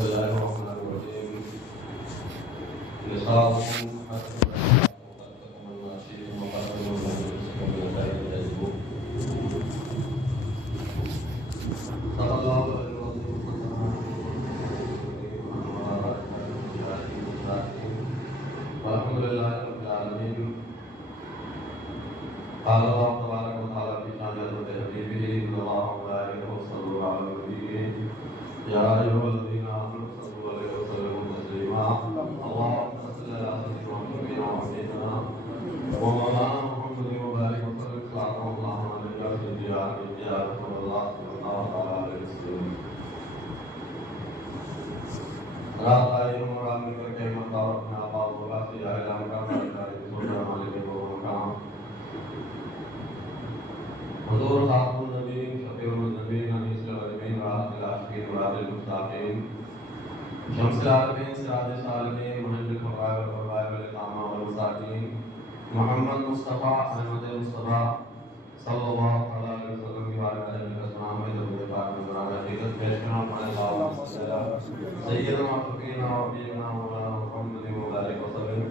الله الرحمن الرحيم نساؤكم حرث لكم فاتقوا ما شئتم وقدموا ما شئتم من خير تجدوه صلى الله عليه وسلم والحمد لله رب العالمين. قال الله تبارك وتعالى في شان حبيبه ان الله وملائكته يصلون على النبي يا ايها الذين امنوا صلوا عليه وسلموا تسليما. اللهم صل على سيدنا محمد وسيدنا ومولانا محمد وبارك وسلم صلاه الله عليه يا رسول الله صلى الله عليه وسلم. رات آئی عمرہ مل کر کے مدد اور اپنے آباد ہوگا سیاہ اعلان کا مالکاری سوچا مالک کو مقام حضور خاتم النبیین شفیع النبیین انیس العالمین راحت العاشقین مراد المشتاقین شمس العالمین سراج السالمین منجل الفقائر والفقائر والاقامہ والمساکین محمد مصطفیٰ احمد مصطفیٰ صلی اللہ علیہ وسلم کی بارک علیہ السلام میں درود پاک میں برابر حقیقت پیش کرنا پڑے اللہم صلی اللہ سیدنا وفقینا وفینا مولانا محمد مبارک وسلم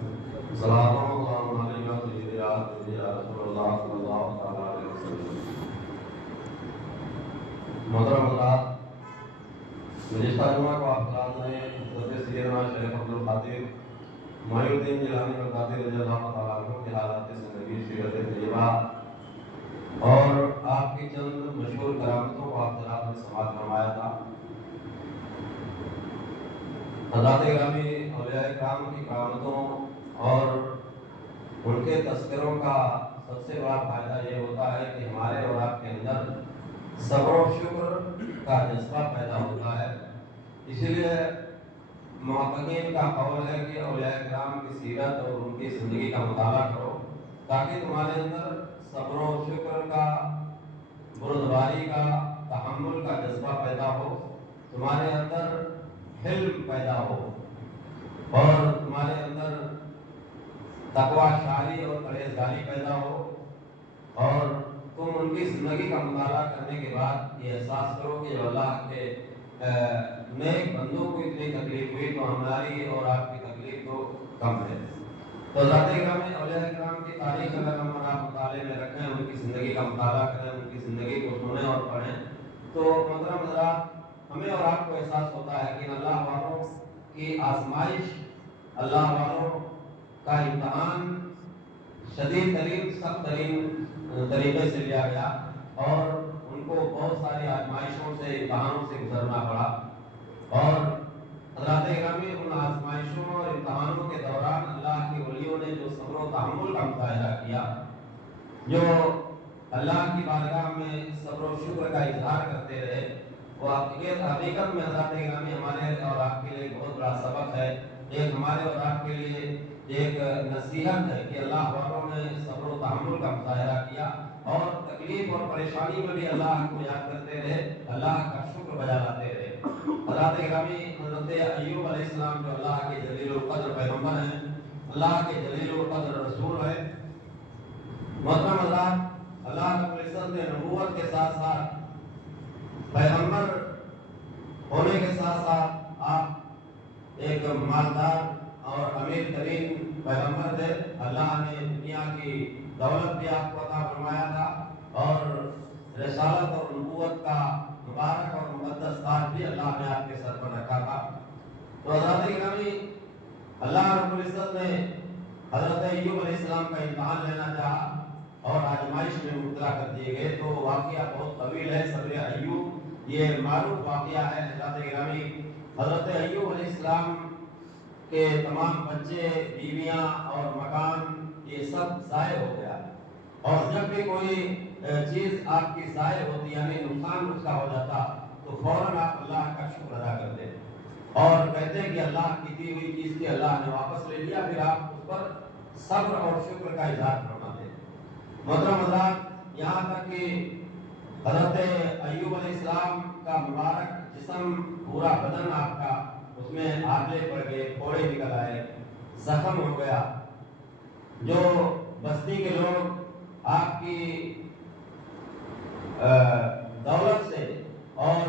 صلاۃ اللہ علیہ سید یا رسول اللہ صلی اللہ علیہ وسلم. محترم حضرات، گزشتہ جمعہ کو آپ حضرات نے حضرت سیدنا شیخ عبدالقادر معین الدین جیلانی بغدادی رضی اللہ تعالیٰ عنہ کی حالات زندگی سیرت طیبہ اور آپ کی چند مشہور کرامتوں کو آپ حضرات نے سماعت فرمایا تھا. حضرات گرامی، اولیاء کرام کی کرامتوں اور ان کے تذکروں کا سب سے بڑا فائدہ یہ ہوتا ہے کہ ہمارے اور آپ کے اندر صبر و شکر کا جذبہ پیدا ہوتا ہے. اسی لیے محققین کا قول ہے کہ اولیاء کرام کی سیرت اور ان کی زندگی کا مطالعہ کرو تاکہ تمہارے اندر صبر و شکر کا، بردباری کا، تحمل کا جذبہ پیدا ہو، تمہارے اندر حلم پیدا ہو اور تمہارے اندر تقوی شاری اور پرہیزگاری پیدا ہو اور تم ان کی زندگی کا مطالعہ کرنے کے بعد یہ احساس کرو کہ اللہ کے نیک بندوں کو اتنی تکلیف ہوئی تو ہماری اور آپ کی تکلیف تو کم ہے. تو ذات گرامی، اولیاء کرام کی تاریخ اگر ہم آپ مطالعے میں رکھیں، ان کی زندگی کا مطالعہ کریں، ان کی زندگی کو سنیں اور پڑھیں تو محترم حضرات ہمیں اور آپ کو احساس ہوتا ہے کہ اللہ والوں کی آزمائش، اللہ والوں کا امتحان شدید ترین، سخت ترین طریقے سے لیا گیا اور ان کو بہت ساری آزمائشوں سے، امتحانوں سے گزرنا پڑا. اور حضرات گرامی، ان آزمائشوں اور امتحانوں کے دوران اللہ کے ولیوں نے جو صبر و تحمل کا مظاہرہ کیا، جو اللہ کی بارگاہ میں صبر و شکر کا اظہار کرتے رہے، وہ حقیقت میں حضرات گرامی ہمارے اور آپ کے لیے بہت بڑا سبق ہے. ایک ہمارے اور آپ کے لیے ایک نصیحت ہے کہ اللہ والوں نے صبر و تحمل کا مظاہرہ کیا اور تکلیف اور پریشانی میں بھی اللہ کو یاد کرتے رہے، اللہ کا شکر بجا لاتے رہے. حضرات گرامی، حضرت ایوب علیہ السلام جو اللہ کے جلیل القدر پیغمبر ہیں، اللہ کے جلیل القدر رسول ہیں، محترم حضرات، اللہ رب العزت نے نبوت کے ساتھ ساتھ، پیغمبر ہونے کے ساتھ ساتھ آپ ایک مالدار اور امیر ترین پیغمبر تھے. اللہ نے دنیا کی دولت بھی آپ کو عطا فرمایا تھا اور رسالت اور نبوت کا مبارک اور مقدس تاج بھی اللہ نے آپ کے سر پر رکھا تھا. تو حضرات گرامی، اللہ رب العزت نے حضرت ایوب علیہ السلام کا امتحان لینا چاہا اور آزمائش میں مبتلا کر دیے گئے. تو واقعہ بہت طویل ہے. صبر ایوب یہ معروف واقعہ ہے. حضرات گرامی، حضرت ایوب علیہ السلام کے تمام بچے، بیویاں اور مکان یہ سب ضائع ہو گیا. اور جب بھی کوئی چیز آپ کی ضائع ہوتی یعنی نقصان اس کا ہو جاتا تو فوراً آپ اللہ کا شکر ادا کرتے اور کہتے کہ اللہ کی دی ہوئی چیز کی اللہ نے واپس لے لیا، پھر آپ اس پر صبر اور شکر کا اظہار فرماتے. محترم حضرات، یہاں تک کہ حضرت ایوب علیہ السلام کا مبارک جسم، پورا بدن آپ کا، اس میں آلے پڑ گئے، پھوڑے نکل آئے، زخم ہو گیا. جو بستی کے لوگ آپ کی دولت سے اور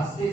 80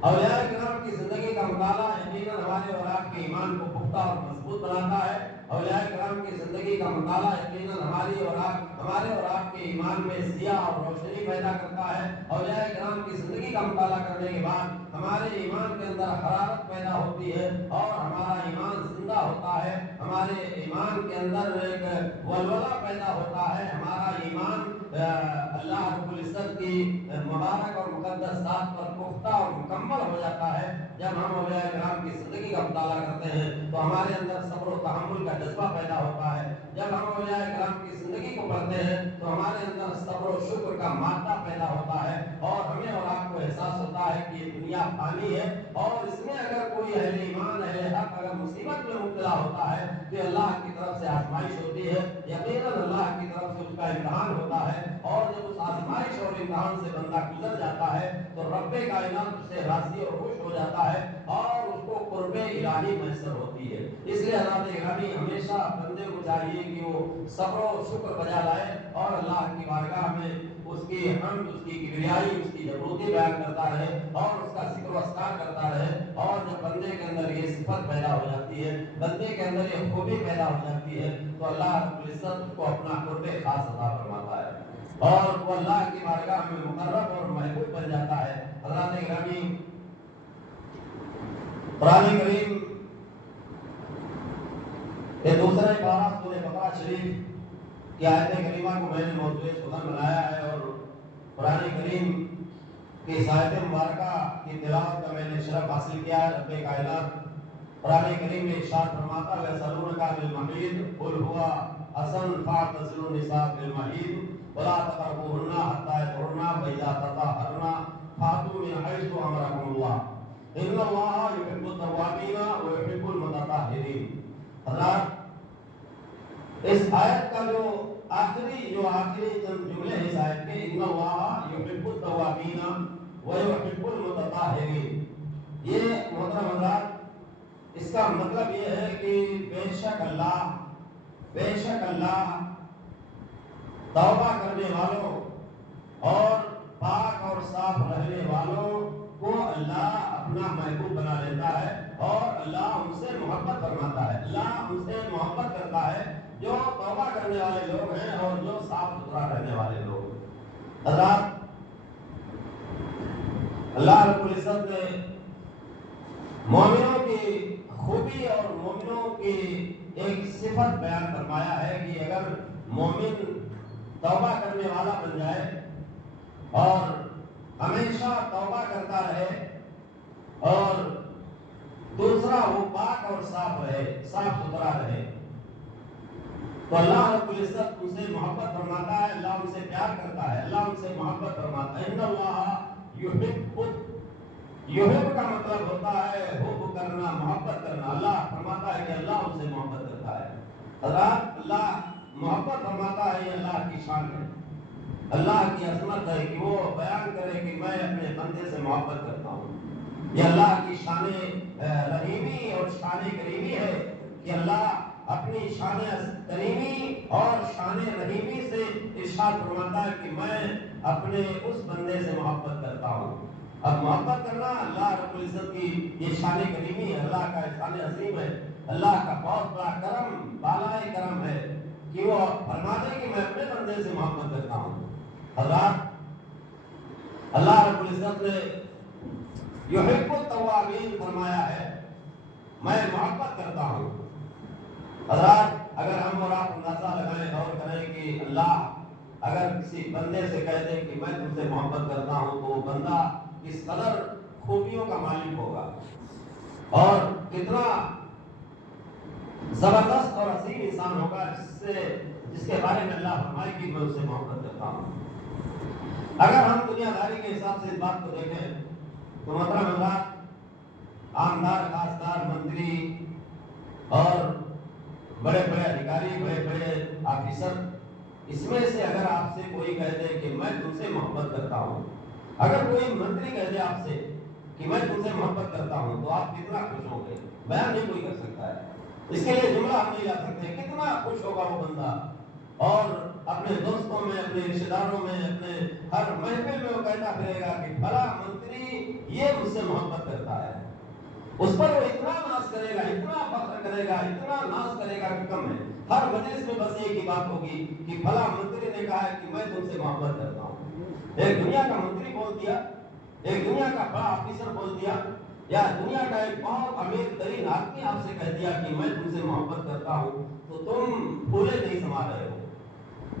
اولیاء کرام کی زندگی کا مطالعہ یقیناً ہمارے اور آپ کے ایمان کو پختہ اور مضبوط بناتا ہے۔ اولیاء کرام کی زندگی کا مطالعہ یقیناً ہمارے اور آپ کے ایمان میں ضیاء اور روشنی پیدا کرتا ہے۔ اولیاء کرام کی زندگی کا مطالعہ کرنے کے بعد ہمارے ایمان کے اندر حرارت پیدا ہوتی ہے اور ہمارا ایمان زندہ ہوتا ہے، ہمارے ایمان کے اندر ایک ولولہ پیدا ہوتا ہے، ہمارا ایمان اللہ رب العزت کی مبارک اور مقدس ذات پر پختہ اور مکمل ہو جاتا ہے۔ جب ہم اولیاء کرام کی زندگی کا مطالعہ کرتے ہیں تو ہمارے اندر صبر و تحمل کا جذبہ پیدا ہوتا ہے۔ جب ہم اولیاء کرام کی زندگی کو پڑھتے ہیں تو ہمارے اندر صبر و شکر کا مادہ پیدا ہوتا ہے اور ہمیں اور آپ کو احساس ہوتا ہے کہ یہ دنیا فانی ہے اور اس میں اگر کوئی اہل ایمان اہل حق اگر مصیبت میں مبتلا ہوتا ہے تو اللہ کی طرف سے آزمائش ہوتی ہے، یقیناً اللہ کی طرف سے اس کا امتحان ہوتا ہے، اور جب اس آزمائش اور امتحان سے بندہ گزر جاتا ہے تو رب کائنات اس سے راضی اور خوش ہو جاتا ہے اور اس کو قرب الہی میسر ہوتی ہے۔ اس لیے حضرات گرامی ہمیشہ بندے کو چاہیے کہ وہ صبر و شکر بجا لائے اور اللہ کی بارگاہ میں اس کی حمد، اس کی کبریائی، اس کی جبروتی بیان کرتا رہے اور اس کا ذکر و اذکار کرتا رہے۔ اور جب بندے کے اندر یہ صفت پیدا ہو جاتی ہے، بندے کے اندر یہ خوبی پیدا ہو جاتی ہے تو اللہ رب العزت اس کو اپنا قرب خاص عطا فرماتا ہے اور وہ اللہ کی بارگاہ میں مقرب اور محبوب بن جاتا ہے۔ حضرات گرامی قرآن کریم کے دوسرے پارہ سورہ بقرہ شریف کی آیت کریمہ کو میں نے موضوع سخن بنایا ہے اور قرآن کریم کی اس آیت مبارکہ کی تلاوت کا میں نے شرف حاصل کیا ہے۔ رب کائنات قرآن کریم میں ارشاد فرماتا ہے یسألونک عن المحیض قل هو اذى فاعتزلوا النساء في المحیض ولا تقربوهن حتى يطهرن فإذا تطهرن فأتوا من حيث أمركم الله إن الله يحب التوابين ويحب المتطهرين۔ حضرات اس آیت کا جو آخری چند جملے ہیں اس آیت کے، ان اللہ یحب التوابین ویحب المتطہرین، یہ محترم حضرات اس کا مطلب یہ ہے کہ بے شک اللہ توبہ کرنے والوں اور پاک اور صاف رہنے والوں کو اللہ اپنا محبوب بنا لیتا ہے اور اللہ ان سے محبت فرماتا ہے، اللہ ان سے محبت کرتا ہے جو توبہ کرنے والے لوگ ہیں اور جو صاف ستھرا رہنے والے لوگ ہیں۔ حضرات اللہ رب العزت نے مومنوں کی خوبی اور مومنوں کی ایک صفت بیان فرمایا ہے کہ اگر مومن توبہ کرنے والا بن جائے اور ہمیشہ توبہ کرتا رہے اور دوسرا وہ پاک اور صاف رہے، صاف ستھرا رہے، تو اللہ رب العزت ان سے محبت فرماتا ہے، اللہ ان سے پیار کرتا ہے، اللہ ان سے محبت فرماتا ہے۔ ان اللہ یحب کا مطلب ہوتا ہے حب کرنا، محبت کرنا۔ اللہ فرماتا ہے کہ اللہ ان سے محبت کرتا ہے۔ حضرات اللہ محبت فرماتا ہے، یہ اللہ کی شان ہے، اللہ کی عظمت ہے کہ وہ بیان کرے کہ میں اپنے بندے سے محبت کرتا ہوں۔ یہ اللہ کی شان رحیمی اور شان کریمی ہے کہ اللہ اپنی شان کریمی اور شان رحیمی سے ارشاد فرماتا ہے کہ میں اپنے اس بندے سے محبت کرتا ہوں۔ اب محبت کرنا اللہ رب العزت کی یہ شان کریمی ہے، اللہ کا احسان عظیم ہے، اللہ کا بہت بڑا کرم، بالائے کرم ہے کہ وہ فرماتے ہیں کہ میں اپنے بندے سے محبت کرتا ہوں۔ حضرات اللہ رب العزت نے یحب التوابین فرمایا ہے، میں محبت کرتا ہوں۔ حضرات اگر ہم اور آپ اندازہ لگائیں، غور کریں کہ اللہ اگر کسی بندے سے کہہ دے کہ میں تم سے محبت کرتا ہوں تو وہ بندہ کس قدر خوبیوں کا مالک ہوگا اور کتنا زبردست اور عظیم انسان ہوگا جس کے بارے میں اللہ فرمائے کہ میں اس سے محبت کرتا ہوں۔ اگر ہم دنیا داری کے حساب سے اس بات کو دیکھیں تو محترم حضرات عامدار، خاصدار، منتری اور بڑے بڑے ادھیکاری، بڑے بڑے آفیسر، اس میں سے اگر آپ سے کوئی کہہ دے کہ میں تم سے محبت کرتا ہوں، اگر کوئی منتری کہہ دے آپ سے کہ میں تم سے محبت کرتا ہوں تو آپ کتنا خوش ہوں گے، بیان نہیں کوئی کر سکتا ہے۔ اس کے لیے جملہ ہم نہیں لا سکتے، کتنا خوش ہوگا وہ بندہ۔ اور اپنے دوستوں میں، اپنے رشتے داروں میں، اپنے ہر محفل میں وہ کہتا پھرے گا کہ فلاں منتری یہ مجھ سے محبت کرتا ہے، اس پر وہ اتنا ناز کرے گا، اتنا فخر کرے گا، اتنا ناز کرے گا کہ کم ہے۔ ہر مجلس میں بس ایک ہی بات ہوگی کہ فلاں منتری نے کہا ہے کہ میں تم سے محبت کرتا ہوں۔ ایک دنیا کا منتری بول دیا، ایک دنیا کا بڑا آفیسر بول دیا، یا دنیا کا ایک بہت امیر ترین آدمی آپ سے کہہ دیا کہ میں تم سے محبت کرتا ہوں، تو تم پھولے نہیں سما رہے ہو،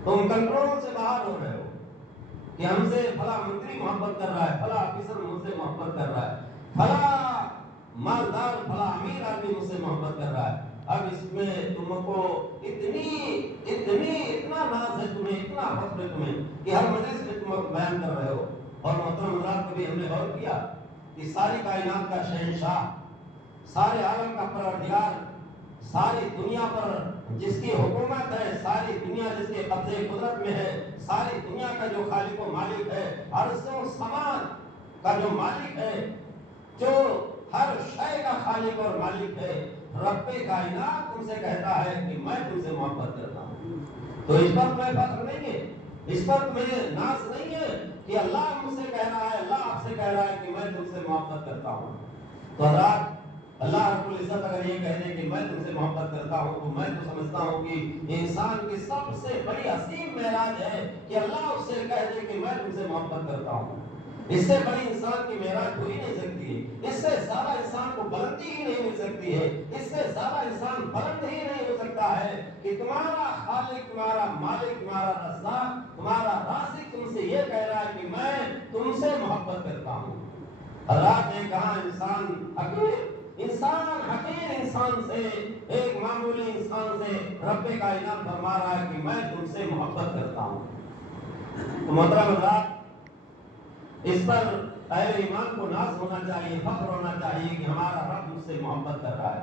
تم کنٹرول سے باہر ہو رہے ہو کہ ہم سے فلاں منتری محبت کر رہا ہے، فلاں آفیسر مجھ سے محبت کر رہا ہے، فلاں مالدار فلاں امیر آدمی مجھ سے محبت کر رہا ہے۔ اب اس میں تم کو اتنا ناز ہے تمہیں، اتنا فخر ہے تمہیں کہ ہر مجلس میں تم بیان کر رہے ہو۔ اور محترم حضرات، کبھی ہم نے غور کیا کہ ساری کائنات کا شہنشاہ، سارے عالم کا پروردگار، ساری دنیا پر جس کی حکومت ہے، ساری دنیا جس کے قبضے قدرت میں ہے، ساری دنیا کا جو خالق و مالک ہے، عرش و سماء کا جو مالک ہے، جو ہر شے کا خالق اور مالک ہے، رب کائنات تم سے کہتا ہے کہ میں تم سے محبت کرتا ہوں، تو اس پر تمہیں فخر نہیں ہے، اس پر تمہیں ناز نہیں ہے کہ اللہ مجھ سے کہہ رہا ہے، اللہ آپ سے کہہ رہا ہے کہ میں تم سے محبت کرتا ہوں۔ تو حضرات، اللہ رب العزت اگر یہ کہہ دے کہ میں تم سے محبت کرتا ہوں، تو میں تو سمجھتا ہوں کہ انسان کی سب سے بڑی عظیم معراج ہے کہ اللہ اس سے کہہ دے کہ میں تم سے محبت کرتا ہوں۔ اس سے بڑی انسان کی معراج ہو ہی نہیں سکتی ہے، اس سے زیادہ انسان کو بلندی ہی نہیں مل سکتی ہے، اس سے زیادہ انسان بلند ہی نہیں ہو سکتا ہے کہ تمہارا خالق، تمہارا مالک، تمہارا رزاق، تمہارا رازق تم سے یہ کہہ رہا ہے کہ میں تم سے محبت کرتا ہوں۔ اللہ نے کہا انسان حقیر انسان سے، ایک معمولی انسان سے رب کائنات فرما رہا ہے کہ میں تم سے محبت کرتا ہوں۔ تو محترم حضرات، اس پر اہل ایمان کو ناز ہونا چاہیے، فخر ہونا چاہیے کہ ہمارا رب مجھ سے محبت کر رہا ہے،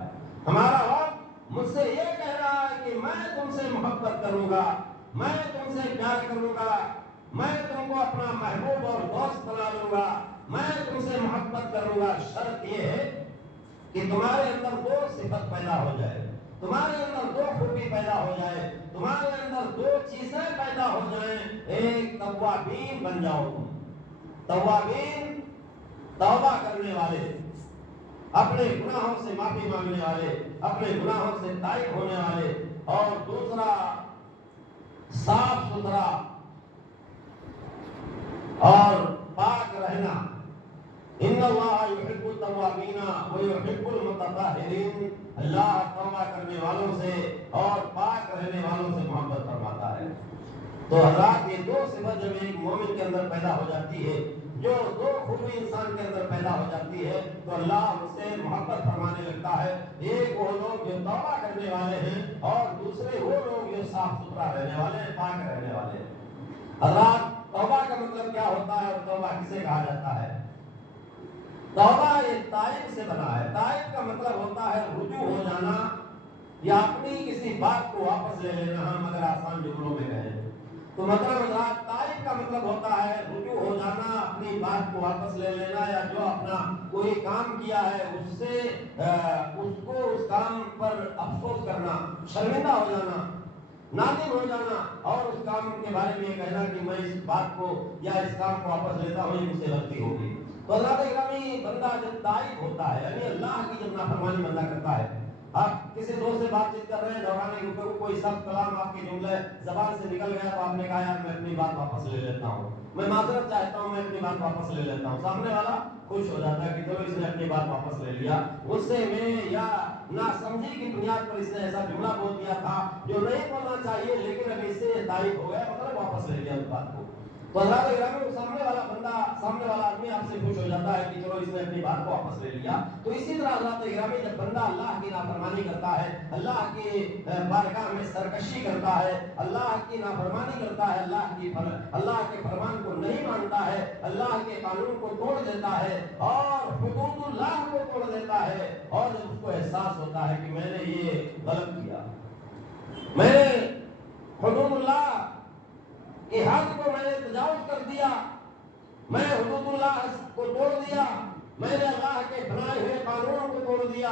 ہمارا رب مجھ سے یہ کہہ رہا ہے کہ میں تم سے محبت کروں گا، میں تم سے پیار کروں گا، میں تم کو اپنا محبوب اور دوست بنا لوں گا، میں تم سے محبت کروں گا۔ شرط یہ ہے کہ تمہارے اندر دو صفت پیدا ہو جائے، تمہارے اندر دو خوبی پیدا ہو جائے، تمہارے اندر دو چیزیں پیدا ہو جائیں۔ ایک، توابین بن جاؤ تم، توابین توبہ کرنے والے، اپنے گناہوں سے معافی مانگنے والے، اپنے گناہوں سے تائب ہونے والے، اور دوسرا صاف ستھرا اور پاک رہنا۔ ان اللہ یحب التوابین ویحب المتطہرین، اللہ توبہ کرنے والوں سے اور پاک رہنے والوں سے محبت فرماتا ہے۔ تو حضرات، یہ دو صفت جب ایک مومن کے اندر پیدا ہو جاتی ہے، جو دو خوبی انسان کے اندر پیدا ہو جاتی ہے، تو اللہ اس سے محبت فرمانے لگتا ہے۔ ایک وہ لوگ جو توبہ کرنے والے ہیں، اور دوسرے وہ لوگ جو صاف ستھرا رہنے والے ہیں، پاک رہنے والے ہیں۔ حضرات، توبہ کا مطلب کیا ہوتا ہے اور توبہ کسے کہا جاتا ہے؟ توبہ ایک تائب سے بنا ہے۔ تائب کا مطلب ہوتا ہے رجوع ہو جانا، یا اپنی کسی بات کو واپس لے لینا، ہم اگر آسان جملوں میں کہیں تو مطلب حضرات، تائب کا مطلب ہوتا ہے رجوع ہو جانا، اپنی بات کو واپس لے لینا، یا جو اپنا کوئی کام کیا ہے اس سے اس کام پر افسوس کرنا، شرمندہ ہو جانا، نادم ہو جانا، اور اس کام کے بارے میں یہ کہنا کہ میں اس بات کو یا اس کام کو واپس لیتا ہوں، یہ مجھ سے غلطی ہوگی۔ تو حضرات گرامی، بندہ جب تائب ہوتا ہے، یعنی اللہ کی جب نافرمانی بندہ کرتا ہے، آپ کسی دوست سے بات چیت کر رہے ہیں، دوران گفتگو کوئی سخت کلام آپ کے جملے زبان سے نکل گیا، تو آپ نے کہا یار میں اپنی بات واپس لے لیتا ہوں، میں معذرت چاہتا ہوں، میں اپنی بات واپس لے لیتا ہوں۔ سامنے والا خوش ہو جاتا ہے کہ چلو اس نے اپنی بات واپس لے لیا، غصے میں یا ناسمجھی کی بنیاد پر اس نے ایسا جملہ بول دیا تھا جو نہیں بولنا چاہیے، لیکن اب اس سے تائب ہو گیا، مطلب واپس لے لیا اس بات کو۔ تو حضرات گرامی، سامنے والا بندہ، سامنے والا آدمی آپ سے خوش ہو جاتا ہے کہ چلو اس نے اپنی بات کو واپس لے لیا۔ تو اسی طرح حضرات گرامی، جب بندہ اللہ کی نافرمانی کرتا ہے، اللہ کی بارگاہ میں سرکشی کرتا ہے، اللہ کی نافرمانی کرتا ہے، اللہ کے فرمان کو نہیں مانتا ہے، اللہ کے قانون کو توڑ دیتا ہے، اور حدود اللہ کو توڑ دیتا ہے، اور جب اس کو احساس ہوتا ہے کہ میں نے یہ غلط کیا، میں نے حدود اللہ کی حد کو میں نے تجاوز کر دیا، میں حدود اللہ کو توڑ دیا، میں نے اللہ کے بنائے ہوئے قانون کو توڑ دیا،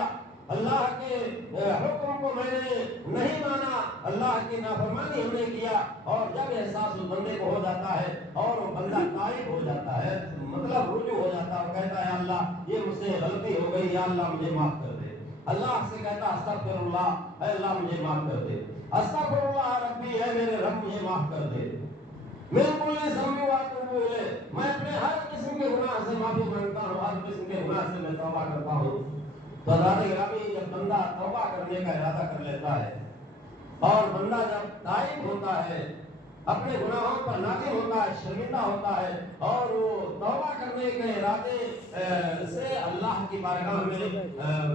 اللہ کے حکم کو میں نے نہیں مانا، اللہ کی نافرمانی ہم نے کیا، اور جب احساس اس بندے کو ہو جاتا ہے اور وہ بندہ تائب ہو جاتا ہے، مطلب رجوع ہو جاتا ہے، وہ کہتا ہے اللہ یہ مجھ سے غلطی ہو گئی، یا اللہ مجھے معاف کر دے، اللہ سے کہتا استغفر اللہ، اے اللہ مجھے معاف کر دے، استغفر اللہ ربی، اے میرے رب مجھے معاف کر دے، بالکل ذنبی واتوب الیہ، میں اپنے ہر قسم کے گناہ سے معافی مانگتا ہوں، ہر قسم کے گناہ سے میں توبہ کرتا ہوں۔ تو حضرات گرامی، جب بندہ توبہ کرنے کا ارادہ کر لیتا ہے اور بندہ جب تائب ہوتا ہے، اپنے گناہوں پر نادم ہوتا ہے، شرمندہ ہوتا ہے، اور وہ توبہ کرنے کے ارادے سے اللہ کی بارگاہ میں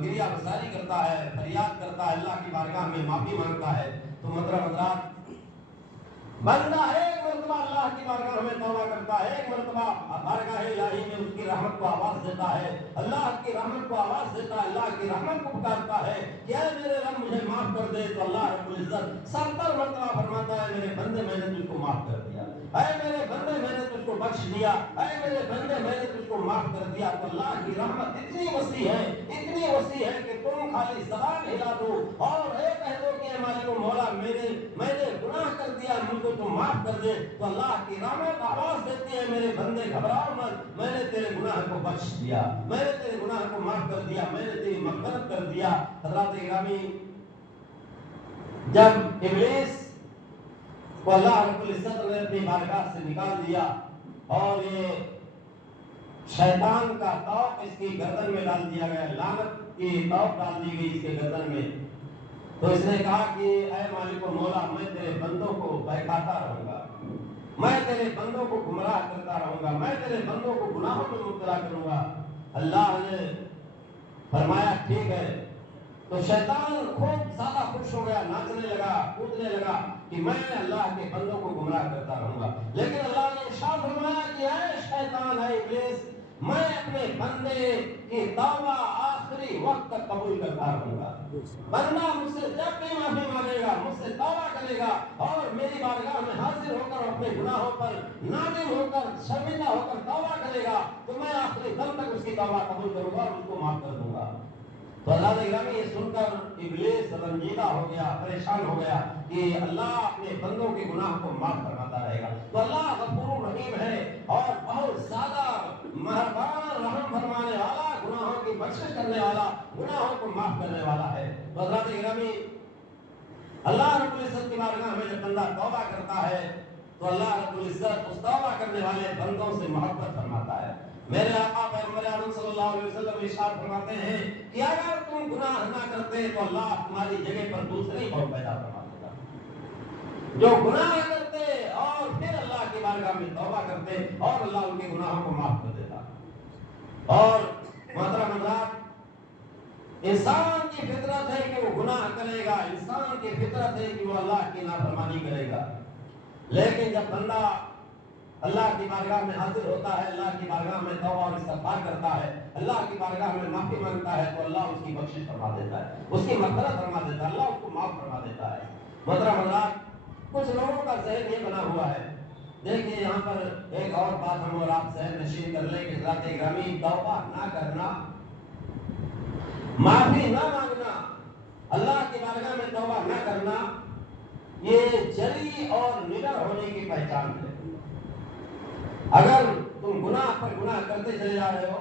گریہ گزاری کرتا ہے، فریاد کرتا ہے، اللہ کی بارگاہ میں معافی مانگتا ہے، تو محترم حضرات، بندہ ایک مرتبہ اللہ کی بارگاہ میں توبہ کرتا ہے، ایک مرتبہ بارگاہ الہی میں اس کی رحمت کو آواز دیتا ہے، اللہ کی رحمت کو آواز دیتا ہے، اللہ کی رحمت کو پکارتا ہے کہ اے میرے رب مجھے معاف کر دے، تو اللہ رب العزت 70 مرتبہ فرماتا ہے میرے بندے میں نے تجھ کو معاف کر دیا، اے میرے بندے میں نے تجھ کو بخش دیا، اے میرے بندے میں نے تجھ کو معاف کر دیا۔ تو اللہ کی رحمت اتنی وسیع ہے، اتنی وسیع ہے کہ تم خالی زبان ہلا دو اور اے کہہ دو کہ اے مالک و مولا میں نے گناہ کر دیا، مجھ کو تم معاف کر دے، تو اللہ کی رحمت آواز دیتی ہے میرے بندے گھبراؤ مت، میں نے تیرے گناہ کو بخش دیا، میں نے تیرے گناہ کو معاف کر دیا، میں نے تیری مغفرت کر دیا۔ حضرات گرامی، جب ابلیس کو اللہ رب العزت نے اپنی بارگاہ سے نکال دیا اور یہ شیطان کا طوق اس کی گردن میں ڈال دیا گیا، لعنت کی طوق ڈال دی گئی اس کے گردن میں، تو اس نے کہا کہ اے مالک و مولا، میں تیرے بندوں کو بہکاتا رہوں گا، میں تیرے بندوں کو گمراہ کرتا رہوں گا، میں تیرے بندوں کو گناہوں میں مبتلا کروں گا۔ اللہ نے فرمایا ٹھیک ہے، تو شیطان خوب زیادہ خوش ہو گیا، ناچنے لگا، کودنے لگا کہ میں اللہ کے بندوں کو گمراہ کرتا رہوں گا، لیکن اللہ نے ارشاد فرمایا کہ اے شیطان، اے ابلیس، میں اپنے بندے کی توبہ آخری وقت تک قبول کرتا رہوں گا۔ بندہ مجھ سے جب بھی معافی مانگے گا، مجھ سے توبہ کرے گا اور میری بارگاہ میں حاضر ہو کر اپنے گناہوں پر نادم ہو کر، شرمندہ ہو کر توبہ کرے گا، تو میں آخری دم تک اس کی توبہ قبول کروں گا اور اس کو معاف کر دوں گا۔ تو اللہ گرامی، یہ سن کر ابلیس رنجیدہ ہو گیا، پریشان ہو گیا کہ اللہ اپنے بندوں کے گناہ کو معاف فرماتا رہے گا۔ تو اللہ غفور رحیم ہے اور بہت زیادہ مہربان، رحم فرمانے والا، گناہوں کی بخشش کرنے والا، گناہوں کو معاف کرنے والا ہے۔ تو حضرات گرامی، اللہ رب العزت کی بارگاہ میں جب بندہ توبہ کرتا ہے تو اللہ رب العزت اس توبہ کرنے والے بندوں سے محبت فرماتا ہے۔ میرے آقا پیغمبر اعظم صلی اللہ علیہ وسلم ارشاد فرماتے ہیں کہ اگر تم گناہ نہ کرتے تو اللہ تمہاری جگہ پر دوسری قوم پیدا فرما دیتا، جو گناہ کرتے اور پھر اللہ کی بارگاہ میں توبہ کرتے اور اللہ ان کے گناہوں کو معاف کر دیتا۔ اور محترم حضرات، انسان کی فطرت ہے کہ وہ گناہ کرے گا، انسان کی فطرت ہے کہ وہ اللہ کی نافرمانی کرے گا، لیکن جب بندہ اللہ کی بارگاہ میں حاضر ہوتا ہے، اللہ کی بارگاہ میں توبہ اور استغفار کرتا ہے، اللہ کی بارگاہ میں معافی مانگتا ہے، تو اللہ اس کی بخشش فرما دیتا ہے، اس کی مغفرت فرما دیتا ہے، اللہ اس کو معاف فرما دیتا ہے۔ محترم حضرات، کچھ لوگوں کا ذہن یہ بنا ہوا ہے، دیکھیں یہاں پر ایک اور بات ہم اور آپ ذہن نشین کر لیں کہ حضرات گرامی، توبہ نہ کرنا، معافی نہ مانگنا، اللہ کی بارگاہ میں توبہ نہ کرنا، یہ جری اور نڈر ہونے کی پہچان ہے۔ اگر تم گناہ پر گناہ کرتے چلے جا رہے ہو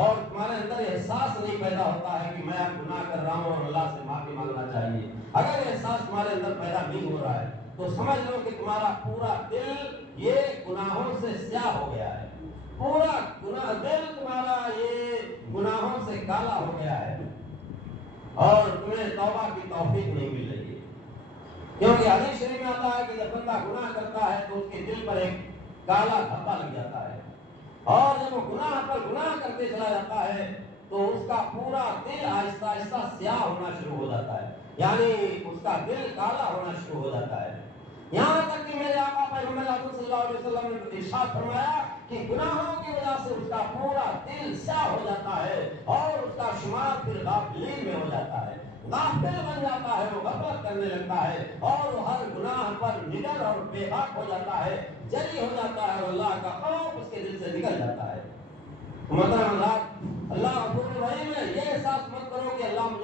اور تمہارے اندر احساس نہیں پیدا ہوتا ہے کہ میں اب گناہ کر رہا ہوں اور اللہ سے معافی مانگنا چاہیے، اگر احساس تمہارے اندر پیدا نہیں ہو رہا ہے تو سمجھ لو کہ تمہارا پورا دل یہ گناہوں سے سیاہ ہو گیا ہے، پورا دل تمہارا یہ گناہوں سے کالا ہو گیا ہے اور تمہیں توبہ کی توفیق نہیں مل رہی ہے۔ کیونکہ حدیث شریف میں آتا ہے کہ جب بندہ گناہ کرتا ہے تو اس کے دل پر ایک کالا دھبا لگ جاتا ہے، اور جب وہ گناہ پر گناہ کرتے چلا جاتا ہے تو اس کا پورا دل آہستہ آہستہ سیاہ ہونا شروع ہو جاتا ہے، یعنی اس کا دل کالا ہونا شروع ہو جاتا ہے، یہاں تک کہ میرے آقا پیغمبر اعظم صلی اللہ علیہ وسلم نے ارشاد فرمایا کہ گناہوں کی وجہ سے اس کا پورا دل سیاہ ہو جاتا ہے اور اس کا شمار پھر غافلین میں ہو جاتا ہے، غافل بن جاتا ہے، وہ غفلت کرنے لگتا ہے اور وہ ہر گناہ پر نڈر اور بے باک ہو جاتا ہے، جری ہو جاتا ہے اور اللہ کا خوف اس کے دل سے نکل جاتا ہے۔ محترم حضرات، اللہ غفور رحیم ہے، یہ احساس مت کرو کہ اللہ مجھے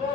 2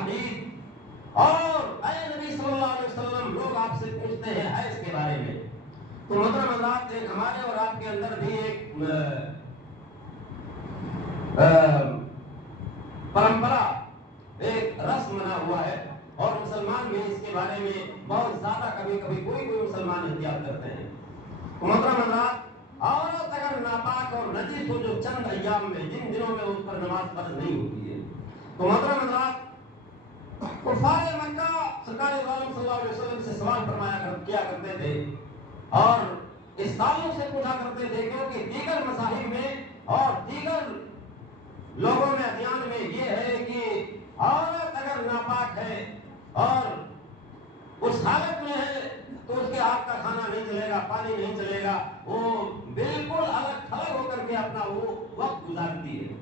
المحيط اور اے نبی صلی اللہ علیہ وسلم لوگ آپ سے پوچھتے ہیں حیض کے بارے میں. تو محترم حضرات ایک ہمارے اور آپ کے اندر بھی ایک پرمپرا ایک رسم بنا ہوا ہے اور مسلمان بھی اس کے بارے میں بہت زیادہ کبھی کبھی کوئی مسلمان احتیاط کرتے ہیں. محترم حضرات عورت اگر ناپاک اور نجس ہو جو چند ایام میں جن دنوں میں اس پر نماز فرض نہیں ہوتی ہے تو محترم حضرات کفار مکہ سرکار عالم صلی اللہ علیہ وسلم سے سوال کیا کرتے تھے اور اس تعلق سے پوچھا کرتے تھے کیونکہ دیگر مذاہب میں اور دیگر لوگوں میں ادیان میں یہ ہے کہ عورت اگر ناپاک ہے اور اس حالت میں ہے تو اس کے ہاتھ کا کھانا نہیں چلے گا, پانی نہیں چلے گا, وہ بالکل الگ تھلگ ہو کر کے اپنا وہ وقت گزارتی ہے.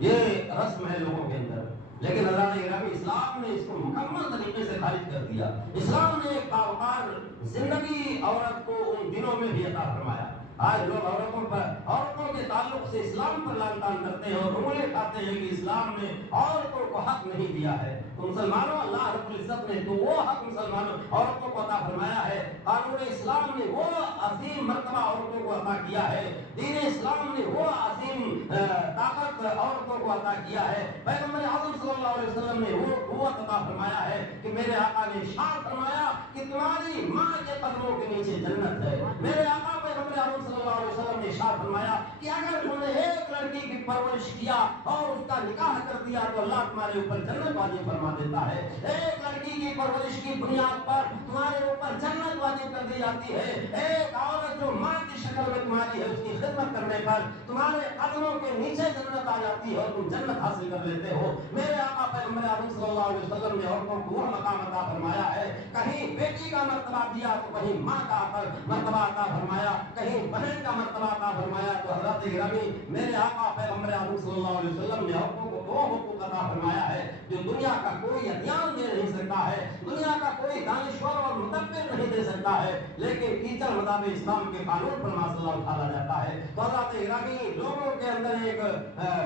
یہ رسم ہے لوگوں کے اندر. لیکن اللہ نے اسلام نے اس کو مکمل طریقے سے خارج کر دیا. اسلام نے ایک باوقار زندگی عورت کو ان دنوں میں بھی عطا فرمایا. آج لوگ عورتوں کے تعلق سے اسلام پر لعن طعن کرتے ہیں اور انگلی اٹھاتے ہیں کہ اسلام نے عورتوں کو حق نہیں دیا ہے. تو مسلمانوں اللہ رب العزت نے تو وہ حق مسلمانوں عورتوں کو عطا فرمایا ہے. قانون اسلام نے وہ عظیم مرتبہ عورتوں کو عطا کیا ہے. دین اسلام نے وہ عظیم طاقت عورتوں کو عطا کیا ہے. پیغمبر اعظم صلی اللہ علیہ وسلم نے وہ قوت عطا فرمایا ہے کہ میرے آقا نے ارشاد فرمایا کہ تمہاری ماں کے قدموں کے نیچے جنت ہے. میرے آقا پیغمبر اعظم صلی اللہ علیہ وسلم نے ارشاد فرمایا کہ اگر تم نے ایک لڑکی کی پرورش کیا اور اس کا نکاح کر دیا تو اللہ تمہارے اوپر جنت واجب فرما دیتا ہے. ایک لڑکی کی پرورش کی بنیاد پر تمہارے اوپر جنت واجب کر دی جاتی ہے. ایک عورت جو ماں کی شکل میں تمہاری ہے اس کی خدمت کرنے پر تمہارے قدموں کے نیچے جنت آ جاتی ہے اور تم جنت حاصل کر لیتے ہو. میرے آقا پیغمبر اعظم صلی اللہ علیہ وسلم نے عورتوں کو وہ مقام عطا فرمایا ہے. کہیں بیٹی کا مرتبہ دیا تو کہیں ماں کا مرتبہ عطا فرمایا, کہیں بہن کا مرتبہ عطا فرمایا. تو حضرت گرامی میرے آقا پیغمبر اعظم صلی اللہ علیہ وسلم نے عورتوں کو وہ حقوق عطا فرمایا ہے جو دنیا کا کوئی ادیان دے نہیں سکتا ہے, دنیا کا کوئی دانشور اور مدبر نہیں دے سکتا ہے. لیکن کیچڑ مذہب اسلام کے قانون پر ماشاءاللہ اٹھایا جاتا ہے. تو حضرت گرامی لوگوں کے اندر ایک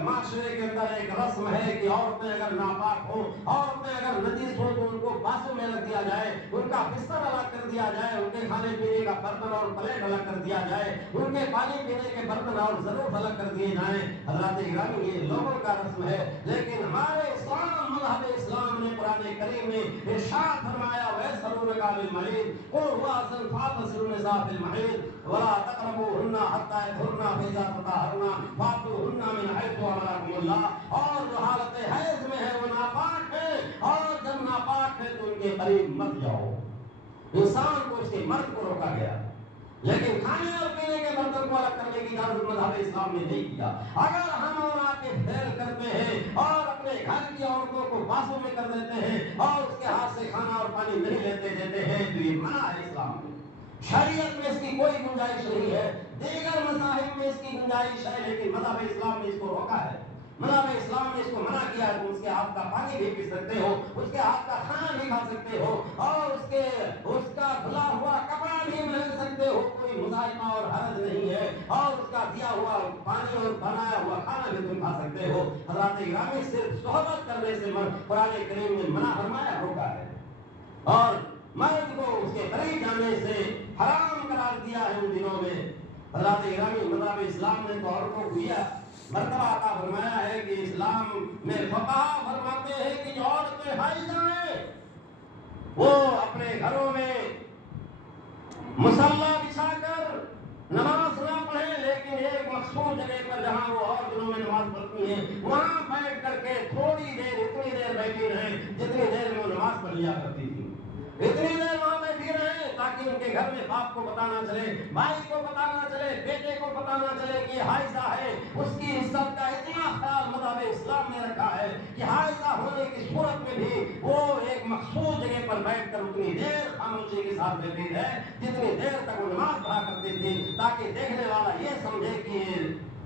معاشرے کے اندر ایک رسم ہے کہ عورتیں اگر ناپاک ہوں, عورتیں اگر نجس ہوں تو ان کو باسوں میں رکھ دیا جائے, ان کا بستر الگ کر دیا جائے, ان کے کھانے پینے کا برتن اور پلیٹ الگ کر دیا جائے, ان کے پانی پینے کے برتن اور ضرور الگ کر دیے جائیں. حضرات گرامی یہ لوگوں کا رسم ہے. لیکن ہمارے اسلام مذہب اسلام نے قرآن کریم میں ارشاد فرمایا وَيَسْأَلُونَكَ عَنِ الْمَحِيضِ قُلْ هُوَ أَذًى فَاعْتَزِلُوا النِّسَاءَ فِي الْمَحِيضِ وَلَا تَقْرَبُوهُنَّ حَتَّى يَطْهُرْنَ فَإِذَا تَطَهَّرْنَ فَأْتُوهُنَّ مِنْ حَيْثُ أَمَرَكُمُ اللَّهُ. اور جو حالت حیض میں ہے وہ ناپاک ہے اور جب ناپاک ہے تو ان کے قریب مت جاؤ. انسان کو اس کے مرد کو روکا گیا, لیکن کھانے اور پینے کے برتن کو الگ کرنے کی اجازت مذہب اسلام نے نہیں کیا. اگر ہم اور آپ یہ فعل کرتے ہیں اور اپنے گھر کی عورتوں کو باسوں میں کر دیتے ہیں اور اس کے ہاتھ سے کھانا اور پانی نہیں دیتے ہیں تو یہ منع ہے اسلام میں. شریعت میں اس کی کوئی گنجائش نہیں ہے. دیگر مذاہب میں اس کی گنجائش ہے لیکن مذہب اسلام نے اس کو روکا ہے. مذہب اسلام نے اس کو منع کیا ہے. تم اس کے ہاتھ کا پانی بھی پی سکتے ہو, اس کے ہاتھ کا کھانا بھی کھا سکتے ہو اور اس کا دھلا ہوا کپڑا بھی پہن سکتے ہو, کوئی مذائقہ اور حرج نہیں ہے. اور اس کا دیا ہوا پانی اور بنایا ہوا کھانا بھی تم کھا سکتے ہو. حضرات گرامی صرف صحبت کرنے سے قرآن کریم نے منع فرمایا, روکا ہے, اور مرد کو اس کے قریب جانے سے حرام قرار دیا ہے ان دنوں میں. حضرات گرامی مذہب اسلام نے تو عورتوں کو یہ مرتبہ عطا فرمایا ہے کہ اسلام میں فقہا فرماتے ہیں کہ جو عورتیں حائض ہیں وہ اپنے گھروں میں مصلی بچھا کر نماز نہ پڑھیں, لیکن ایک مخصوص جگہ پر جہاں وہ اور دنوں میں نماز پڑھتی ہیں وہاں بیٹھ کر کے تھوڑی دیر اتنی دیر بیٹھی رہیں جتنی دیر میں وہ نماز پڑھ لیا کرتی تھی. اتنی دیر وہاں بیٹھی رہیں تاکہ ان کے گھر میں باپ کو پتہ نہ چلے, بھائی کو پتہ نہ چلے, بیٹے کو پتہ نہ چلے کہ حائضہ ہے. اس کی عزت کا اتنا خیال مذہب اسلام نے رکھا ہے کہ حائضہ ہونے کی صورت میں بھی وہ ایک مخصوص جگہ پر بیٹھ کر اتنی دیر خاموشی کے ساتھ بیٹھی ہے جتنی دیر تک وہ نماز پڑھا کرتی تھی, تاکہ دیکھنے والا یہ سمجھے کہ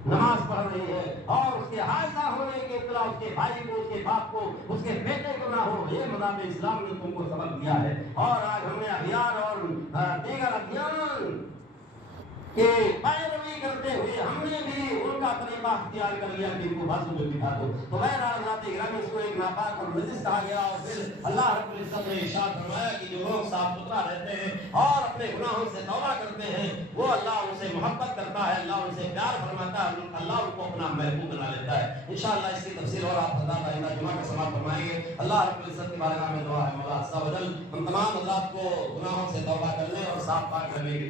نماز پڑھ رہی ہے اور اس کے حائضہ ہونے کی اطلاع اس کے بھائی کو, اس کے باپ کو, اس کے بیٹے کو نہ ہو. یہ مذہب اسلام نے تم کو سبق دیا ہے. اور آج ہم نے احیار اور دیگر ادیان کہ پیروی کرتے ہوئے ہم نے بھی ان کا طریقہ اختیار کر لیا کہ ان کو بازو میں بٹھا دو. تو بہرحال حضرات گرامی اس کو ایک ناپاک اور نجس کہا گیا. اور پھر اللہ رب العزت نے ارشاد فرمایا کہ جو لوگ صاف ستھرا رہتے ہیں اور اپنے گناہوں سے توبہ کرتے ہیں وہ اللہ ان سے محبت کرتا ہے, اللہ ان سے پیار فرماتا ہے, اللہ ان کو اپنا محبوب بنا لیتا ہے. انشاءاللہ اس کی تفصیل اور آپ حضرات آئندہ جمعہ کا سماعت فرمائیں گے. اللہ رب العزت کی بارگاہ میں دعا ہے مولا عز و جل ہم تمام حضرات کو گناہوں سے توبہ کرنے اور صاف پاک کرنے کی